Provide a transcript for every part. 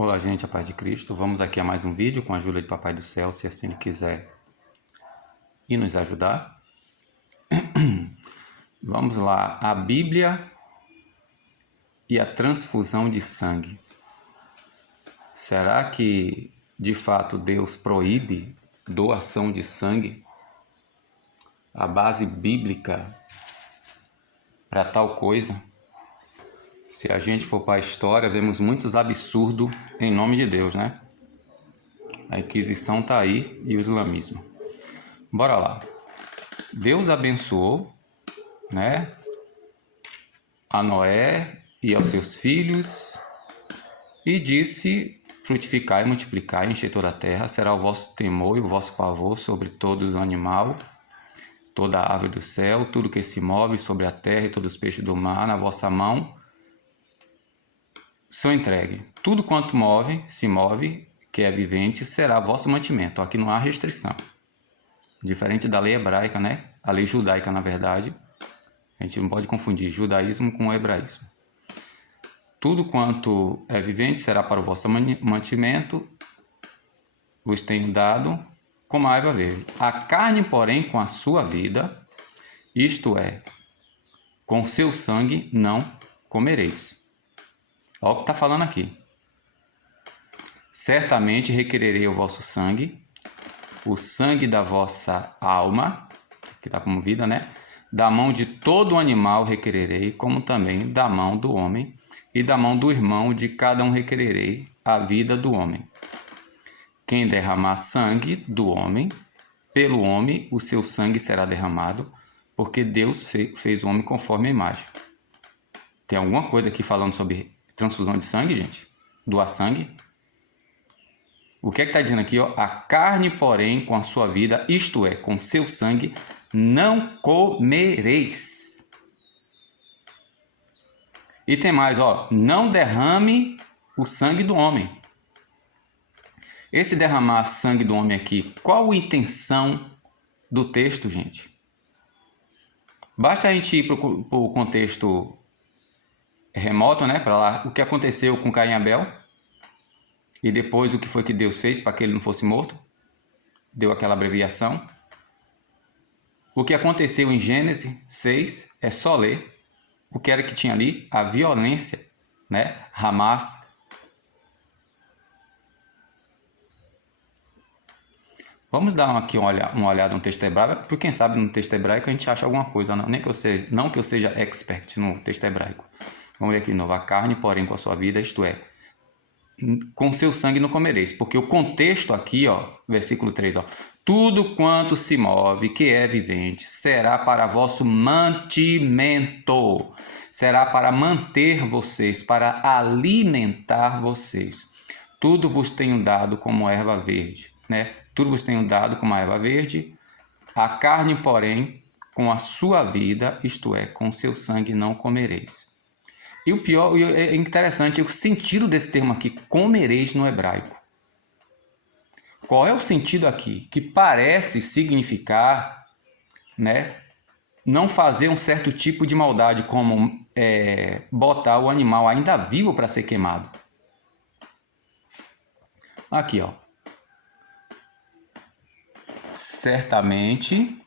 Olá, gente, a paz de Cristo. Vamos aqui a mais um vídeo com a ajuda de Papai do Céu, se assim Ele quiser e nos ajudar. Vamos lá, a Bíblia e a transfusão de sangue. Será que, de fato, Deus proíbe doação de sangue? A base bíblica para tal coisa? Se a gente for para a história, vemos muitos absurdos em nome de Deus, né? A Inquisição está aí e o islamismo. Bora lá. Deus abençoou, né, a Noé e aos seus filhos e disse: frutificai, multiplicai, enchei toda a terra, será o vosso temor e o vosso pavor sobre todo o animal, toda a ave do céu, tudo que se move sobre a terra e todos os peixes do mar, na vossa mão são entregues. Tudo quanto se move, que é vivente, será vosso mantimento. Aqui não há restrição. Diferente da lei hebraica, né? A lei judaica, na verdade. A gente não pode confundir judaísmo com o hebraísmo. Tudo quanto é vivente será para o vosso mantimento, vos tenho dado como a erva verde. A carne, porém, com a sua vida, isto é, com seu sangue, não comereis. Olha o que está falando aqui. Certamente requererei o vosso sangue, o sangue da vossa alma, que está como vida, né? Da mão de todo animal requererei, como também da mão do homem, e da mão do irmão de cada um requererei a vida do homem. Quem derramar sangue do homem, pelo homem o seu sangue será derramado, porque Deus fez o homem conforme a imagem. Tem alguma coisa aqui falando sobre transfusão de sangue, gente? Doar sangue? O que é que está dizendo aqui? Ó? A carne, porém, com a sua vida, isto é, com seu sangue, não comereis. E tem mais, ó, não derrame o sangue do homem. Esse derramar sangue do homem aqui, qual a intenção do texto, gente? Basta a gente ir para o contexto remoto, né? Para lá, o que aconteceu com Caim e Abel, e depois o que foi que Deus fez para que ele não fosse morto, deu aquela abreviação. O que aconteceu em Gênesis 6, é só ler o que era que tinha ali, a violência, né? Hamas. Vamos dar aqui uma olhada no texto hebraico, porque quem sabe no texto hebraico a gente acha alguma coisa, não que eu seja expert no texto hebraico. Vamos ler aqui de novo. A carne, porém, com a sua vida, isto é, com seu sangue não comereis. Porque o contexto aqui, ó, versículo 3, ó, tudo quanto se move, que é vivente, será para vosso mantimento. Será para manter vocês, para alimentar vocês. Tudo vos tenho dado como erva verde, né? Tudo vos tenho dado como a erva verde. A carne, porém, com a sua vida, isto é, com seu sangue não comereis. E o pior, é interessante, o sentido desse termo aqui, comereis no hebraico. Qual é o sentido aqui? Que parece significar, né, não fazer um certo tipo de maldade, como botar o animal ainda vivo para ser queimado. Aqui, ó. Certamente,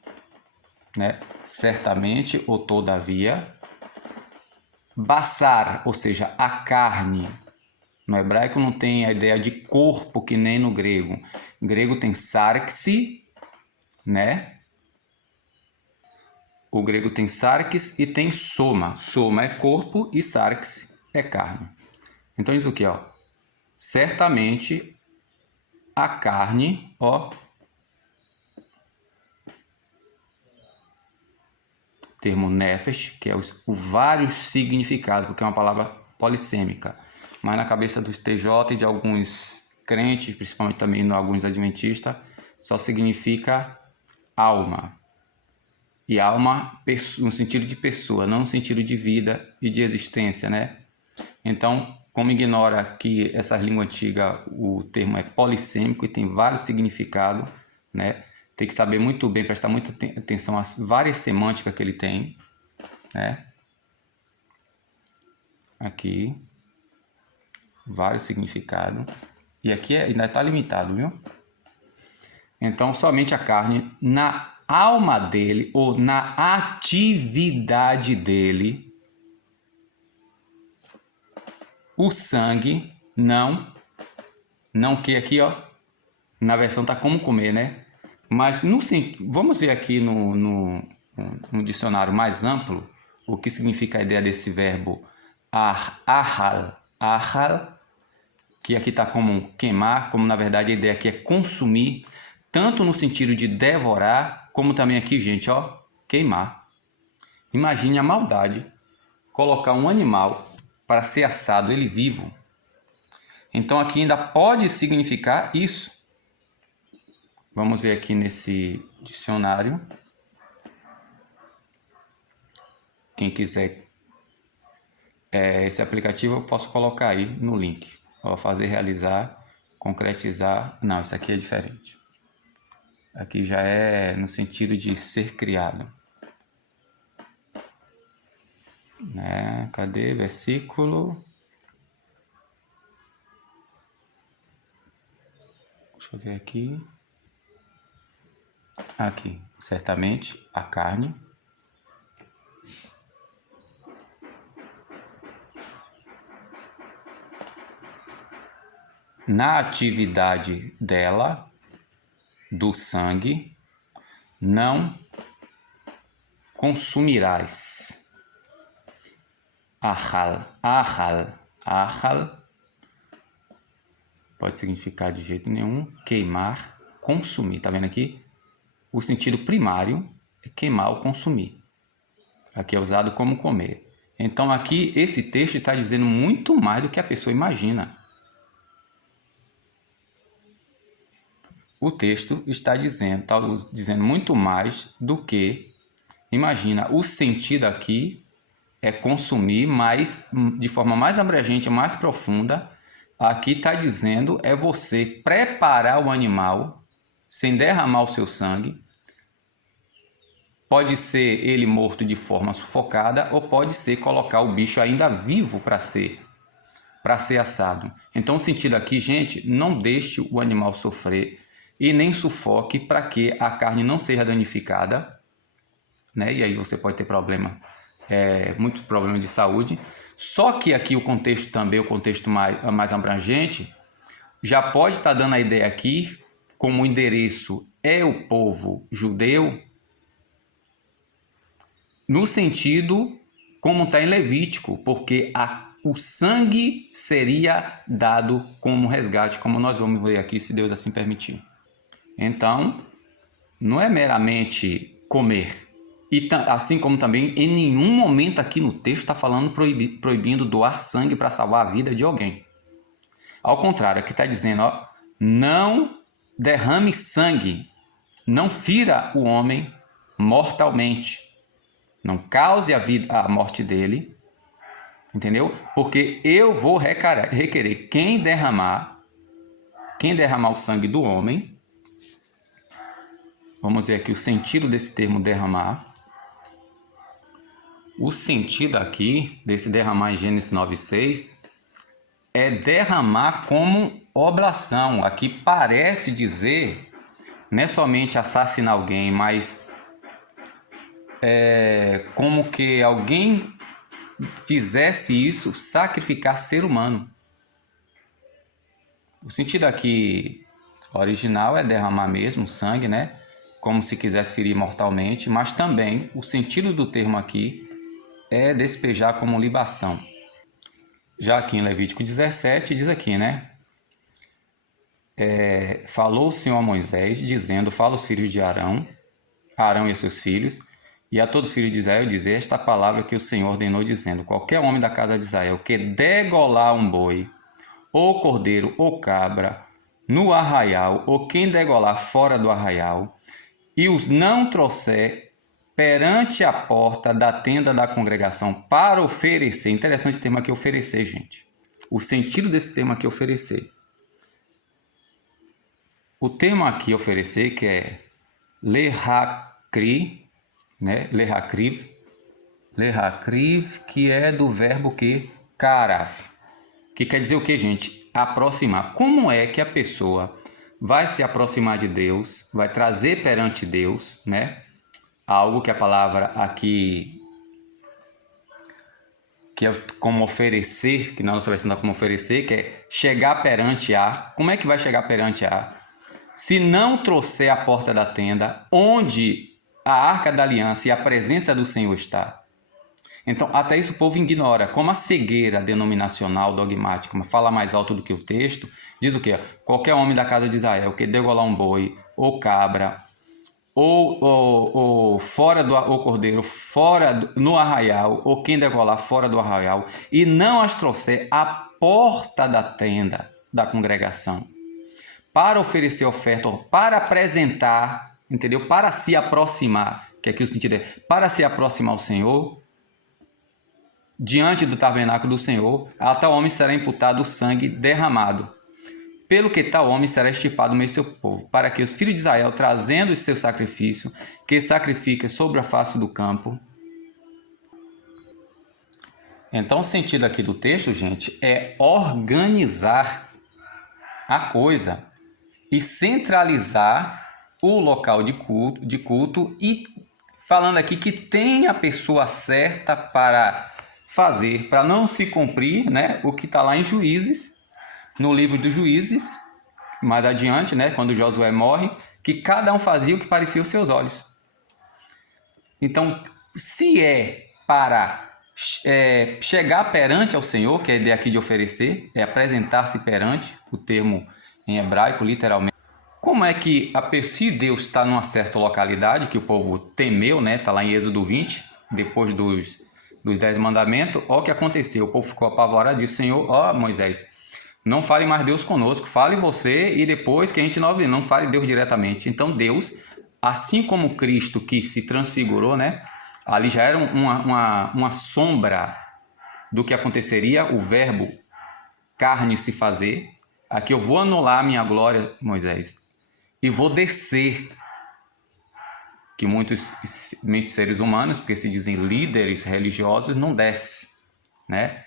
né, certamente ou todavia, Bassar, ou seja, a carne. No hebraico não tem a ideia de corpo que nem no grego. No grego tem sarxe, né? O grego tem sarx e tem soma. Soma é corpo e sarx é carne. Então isso aqui, ó. Certamente a carne, ó, termo nefesh, que é o vários significados, porque é uma palavra polissêmica. Mas na cabeça dos TJ e de alguns crentes, principalmente também em alguns adventistas, só significa alma. E alma no sentido de pessoa, não no sentido de vida e de existência, né? Então, como ignora que essa língua antiga, o termo é polissêmico e tem vários significados, né? Tem que saber muito bem, prestar muita atenção às várias semânticas que ele tem, né? Aqui, vários significados. E aqui ainda está limitado, viu? Então, somente a carne na alma dele ou na atividade dele. O sangue não que aqui, ó, na versão tá como comer, né? Mas vamos ver aqui no dicionário mais amplo o que significa a ideia desse verbo ahal, que aqui está como queimar, como na verdade a ideia aqui é consumir, tanto no sentido de devorar, como também aqui, gente, ó, queimar. Imagine a maldade, colocar um animal para ser assado, ele vivo. Então aqui ainda pode significar isso. Vamos ver aqui nesse dicionário. Quem quiser esse aplicativo eu posso colocar aí no link. Ó, fazer, realizar, concretizar. Não, isso aqui é diferente. Aqui já é no sentido de ser criado. Né? Cadê? Versículo. Deixa eu ver aqui. Aqui, certamente a carne. Na atividade dela, do sangue, não consumirás. Ahal pode significar de jeito nenhum, queimar, consumir. Tá vendo aqui? O sentido primário é queimar ou consumir. Aqui é usado como comer. Então aqui esse texto está dizendo muito mais do que a pessoa imagina. O texto está dizendo muito mais do que imagina. O sentido aqui é consumir, mas de forma mais abrangente, mais profunda. Aqui está dizendo é você preparar o animal sem derramar o seu sangue. Pode ser ele morto de forma sufocada ou pode ser colocar o bicho ainda vivo para ser assado. Então o sentido aqui, gente, não deixe o animal sofrer e nem sufoque para que a carne não seja danificada, né? E aí você pode ter muito problema de saúde. Só que aqui o contexto também, o contexto mais abrangente, já pode estar dando a ideia aqui, como o endereço é o povo judeu, no sentido como está em Levítico, porque o sangue seria dado como resgate, como nós vamos ver aqui, se Deus assim permitir. Então, não é meramente comer. E assim como também, em nenhum momento aqui no texto está falando proibindo doar sangue para salvar a vida de alguém. Ao contrário, aqui está dizendo, ó, não derrame sangue, não fira o homem mortalmente, não cause a morte dele, entendeu? Porque eu vou requerer quem derramar o sangue do homem. Vamos ver aqui o sentido desse termo derramar. O sentido aqui desse derramar em Gênesis 9:6 é derramar como oblação. Aqui parece dizer, não é somente assassinar alguém, mas como que alguém fizesse isso, sacrificar ser humano. O sentido aqui original é derramar mesmo sangue, né? Como se quisesse ferir mortalmente, mas também o sentido do termo aqui é despejar como libação. Já aqui em Levítico 17 diz aqui, né? Falou o Senhor a Moisés, dizendo, fala aos filhos de Arão e a seus filhos, e a todos os filhos de Israel dizer esta palavra que o Senhor ordenou, dizendo, qualquer homem da casa de Israel que degolar um boi, ou cordeiro, ou cabra, no arraial, ou quem degolar fora do arraial, e os não trouxer perante a porta da tenda da congregação para oferecer. Interessante esse termo aqui, oferecer, gente. O sentido desse termo aqui, oferecer. O termo aqui, oferecer, que é lehakri, né? Lehakriv, que é do verbo que? Karav, que quer dizer o que, gente? Aproximar. Como é que a pessoa vai se aproximar de Deus, vai trazer perante Deus, né? Algo que a palavra aqui, que é como oferecer, que na nossa versão dá como oferecer, que é chegar perante a. Como é que vai chegar perante a? Se não trouxer a porta da tenda, onde a arca da aliança e a presença do Senhor está. Então, até isso o povo ignora. Como a cegueira denominacional, dogmática, fala mais alto do que o texto, diz o quê? Qualquer homem da casa de Israel que degolar um boi, ou cabra, ou fora do ou cordeiro, no arraial, ou quem degolar fora do arraial, e não as trouxer à porta da tenda da congregação, para oferecer oferta, para apresentar, entendeu? Para se aproximar, que aqui o sentido é para se aproximar ao Senhor, diante do tabernáculo do Senhor, a tal homem será imputado o sangue derramado, pelo que tal homem será extirpado no meio do seu povo, para que os filhos de Israel, trazendo o seu sacrifício, que sacrifica sobre a face do campo. Então, o sentido aqui do texto, gente, é organizar a coisa e centralizar o local de culto e falando aqui que tem a pessoa certa para fazer, para não se cumprir, né, o que está lá em Juízes, no livro dos Juízes, mais adiante, né, quando Josué morre, que cada um fazia o que parecia aos seus olhos. Então, se é para chegar perante ao Senhor, que é a ideia aqui de oferecer, é apresentar-se perante, o termo em hebraico, literalmente. Como é que se Deus está numa certa localidade, que o povo temeu, né, está lá em Êxodo 20, depois dos 10 mandamentos, olha o que aconteceu, o povo ficou apavorado e disse, Senhor, ó Moisés, não fale mais Deus conosco, fale você e depois que a gente não fale Deus diretamente. Então Deus, assim como Cristo que se transfigurou, né, ali já era uma sombra do que aconteceria, o verbo carne se fazer. Aqui eu vou anular a minha glória, Moisés, e vou descer, que muitos seres humanos, porque se dizem líderes religiosos, não desce, né?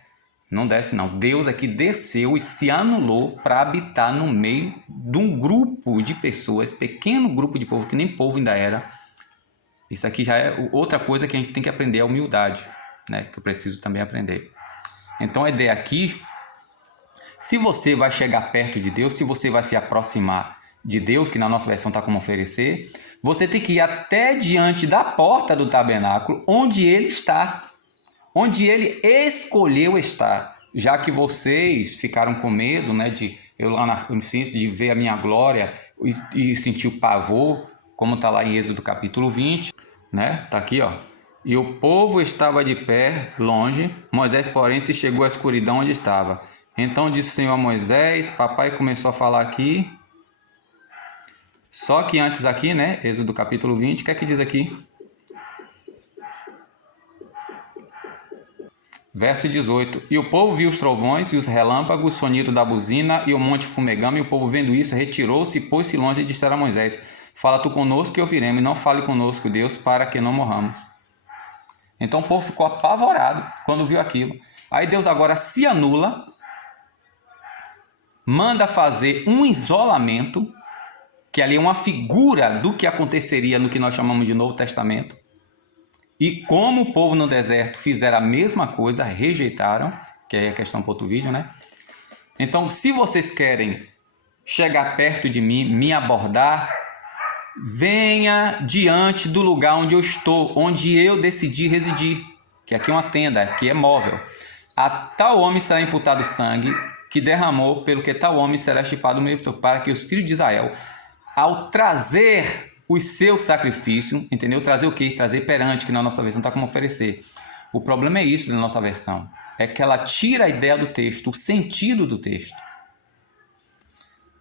Não desce não. Deus aqui desceu e se anulou para habitar no meio de um grupo de pessoas, pequeno grupo de povo, que nem povo ainda era. Isso aqui já é outra coisa que a gente tem que aprender, a humildade, né? Que eu preciso também aprender. Então a ideia aqui, se você vai chegar perto de Deus, se você vai se aproximar de Deus, que na nossa versão está como oferecer, você tem que ir até diante da porta do tabernáculo, onde ele está, onde ele escolheu estar, já que vocês ficaram com medo, né, de eu lá de ver a minha glória e sentir o pavor, como está lá em Êxodo capítulo 20, né? Tá aqui, ó. E o povo estava de pé, longe, Moisés, porém, se chegou à escuridão onde estava. Então disse o Senhor a Moisés, papai começou a falar aqui. Só que antes aqui, né, Êxodo capítulo 20, o que é que diz aqui? Verso 18. E o povo viu os trovões e os relâmpagos, o sonido da buzina e o monte fumegando, e o povo vendo isso, retirou-se e pôs-se longe e disse a Moisés, fala tu conosco e ouviremos, e não fale conosco, Deus, para que não morramos. Então o povo ficou apavorado quando viu aquilo. Aí Deus agora se anula, manda fazer um isolamento, que ali é uma figura do que aconteceria no que nós chamamos de Novo Testamento. E como o povo no deserto fizeram a mesma coisa, rejeitaram, que é a questão para outro vídeo, né? Então, se vocês querem chegar perto de mim, me abordar, venha diante do lugar onde eu estou, onde eu decidi residir, que aqui é uma tenda, aqui é móvel. A tal homem será imputado sangue que derramou, pelo que tal homem será chipado no meio, para que os filhos de Israel, ao trazer os seus sacrifícios, entendeu? Trazer o quê? Trazer perante, que na nossa versão está como oferecer. O problema é isso na nossa versão, é que ela tira a ideia do texto, o sentido do texto.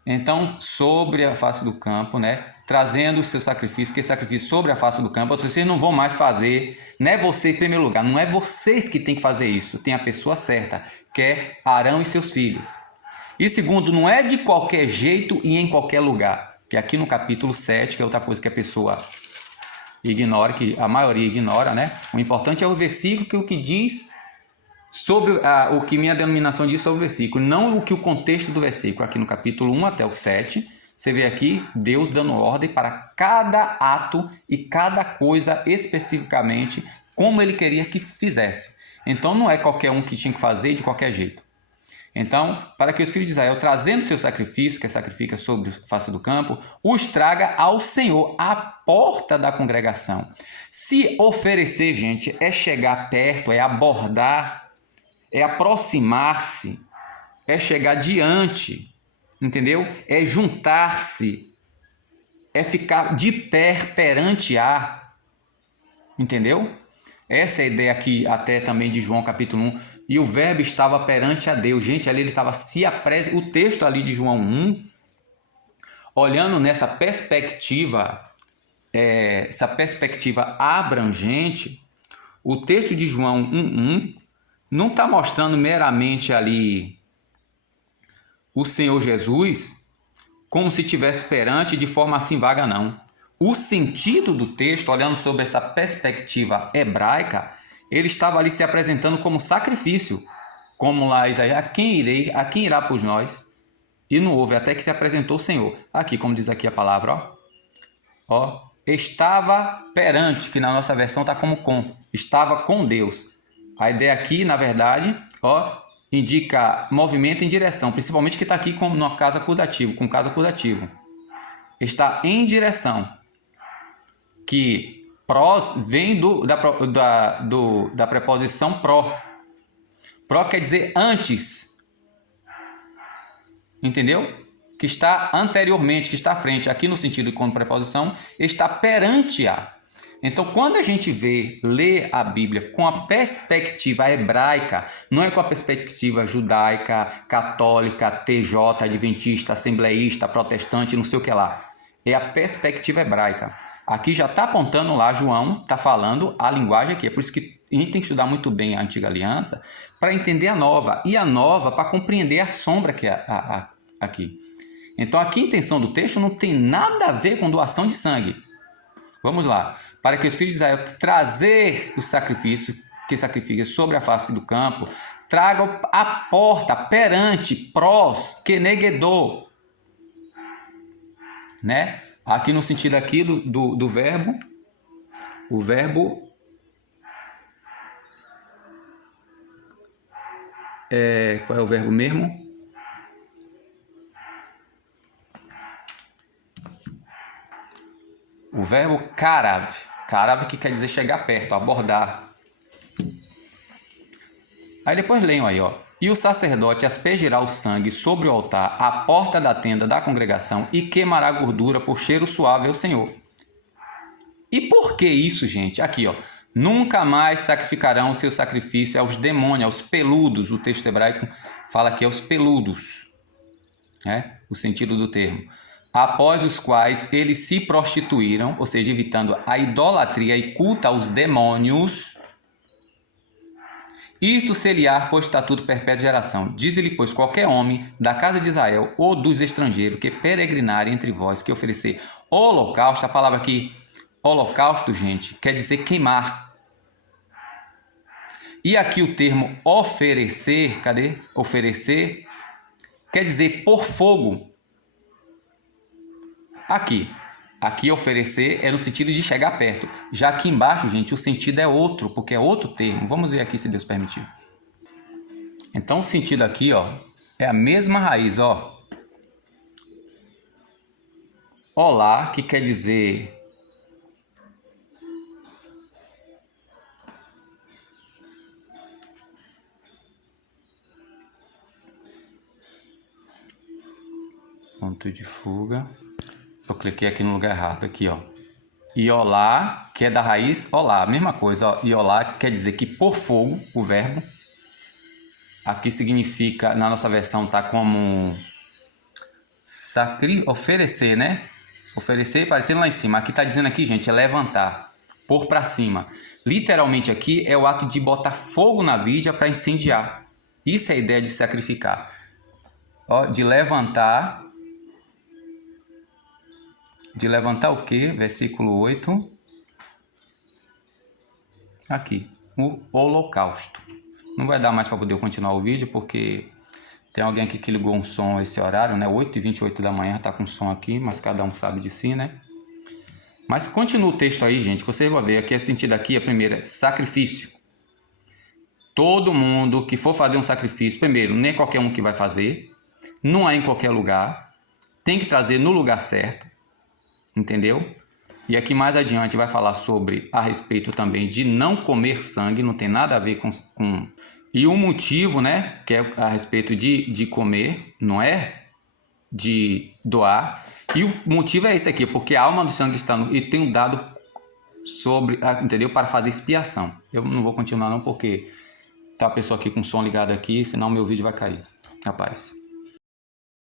Então, sobre a face do campo, né? Trazendo o seu sacrifício, que é sacrifício sobre a face do campo, vocês não vão mais fazer, não é você em primeiro lugar, não é vocês que tem que fazer isso, tem a pessoa certa, que é Arão e seus filhos. E segundo, não é de qualquer jeito e em qualquer lugar, que aqui no capítulo 7, que é outra coisa que a pessoa ignora, que a maioria ignora, né? O importante é o versículo que diz sobre o que minha denominação diz sobre o versículo, não o que o contexto do versículo. Aqui no capítulo 1 até o 7, você vê aqui Deus dando ordem para cada ato e cada coisa especificamente como ele queria que fizesse. Então não é qualquer um que tinha que fazer de qualquer jeito. Então, para que os filhos de Israel, trazendo seu sacrifício, que sacrifica sobre a face do campo, os traga ao Senhor, à porta da congregação. Se oferecer, gente, é chegar perto, é abordar, é aproximar-se, é chegar diante, entendeu? É juntar-se, é ficar de pé perante a, entendeu? Essa é a ideia aqui até também de João capítulo 1. E o verbo estava perante a Deus. Gente, ali ele estava se apresentando. O texto ali de João 1, olhando nessa perspectiva, essa perspectiva abrangente, o texto de João 1:1 não está mostrando meramente ali o Senhor Jesus como se estivesse perante de forma assim vaga, não. O sentido do texto, olhando sobre essa perspectiva hebraica, ele estava ali se apresentando como sacrifício, como lá Isaías, a quem irá por nós? E não houve, até que se apresentou o Senhor. Aqui, como diz aqui a palavra, estava perante, que na nossa versão está como com, estava com Deus. A ideia aqui, na verdade, indica movimento em direção, principalmente que está aqui com no caso acusativo, com caso acusativo. Está em direção, que prós vem da preposição pró. Pró quer dizer antes, entendeu? Que está anteriormente, que está à frente. Aqui no sentido de como preposição, está perante a. Então, quando a gente lê a Bíblia com a perspectiva hebraica, não é com a perspectiva judaica, católica, TJ, adventista, assembleísta, protestante, não sei o que lá. É a perspectiva hebraica. Aqui já está apontando lá, João está falando a linguagem aqui. É por isso que a gente tem que estudar muito bem a Antiga Aliança para entender a Nova. E a Nova para compreender a sombra que é aqui. Então, aqui a intenção do texto não tem nada a ver com doação de sangue. Vamos lá. Para que os filhos de Israel trazer o sacrifício, que sacrifica sobre a face do campo, tragam a porta perante, prós, kenegedô, né? Aqui no sentido aqui do verbo, o verbo qual é o verbo mesmo? O verbo karav. Karav que quer dizer chegar perto, abordar. Aí depois leiam aí, E o sacerdote aspergirá o sangue sobre o altar, à porta da tenda da congregação, e queimará a gordura por cheiro suave ao Senhor. E por que isso, gente? Aqui, nunca mais sacrificarão o seu sacrifício aos demônios, aos peludos. O texto hebraico fala aqui aos peludos, né? O sentido do termo. Após os quais eles se prostituíram, ou seja, evitando a idolatria e culto aos demônios. Isto ser-lhe-á por estatuto perpétuo de geração. Diz-lhe, pois, qualquer homem da casa de Israel ou dos estrangeiros que peregrinarem entre vós, que oferecer holocausto, a palavra aqui, holocausto, gente, quer dizer queimar. E aqui o termo oferecer, cadê? Oferecer, quer dizer por fogo. Aqui oferecer é no sentido de chegar perto. Já aqui embaixo, gente, o sentido é outro, porque é outro termo. Vamos ver aqui se Deus permitir. Então o sentido aqui, é a mesma raiz, Olá, que quer dizer ponto de fuga. Eu cliquei aqui no lugar errado, aqui, Iolá, que é da raiz olá, mesma coisa, Iolá quer dizer que por fogo, o verbo. Aqui significa, na nossa versão tá como oferecer, né? Oferecer, parecendo lá em cima. Aqui tá dizendo aqui, gente, é levantar, pôr para cima. Literalmente aqui é o ato de botar fogo na vidia para incendiar. Isso é a ideia de sacrificar. De levantar. De levantar o quê? Versículo 8. Aqui, o holocausto. Não vai dar mais para poder continuar o vídeo, porque tem alguém aqui que ligou um som esse horário, né? 8h28 da manhã, tá com som aqui, mas cada um sabe de si, né? Mas continua o texto aí, gente, que você vai ver. Aqui é sentido aqui, a primeira é sacrifício. Todo mundo que for fazer um sacrifício, primeiro, nem qualquer um que vai fazer, não é em qualquer lugar, tem que trazer no lugar certo, entendeu? E aqui mais adiante vai falar sobre a respeito também de não comer sangue, não tem nada a ver com... E o motivo, né, que é a respeito de comer, não é de doar. E o motivo é esse aqui, porque a alma do sangue está no... E tem um dado sobre, entendeu? Para fazer expiação. Eu não vou continuar não, porque tá a pessoa aqui com o som ligado aqui, senão meu vídeo vai cair. Rapaz.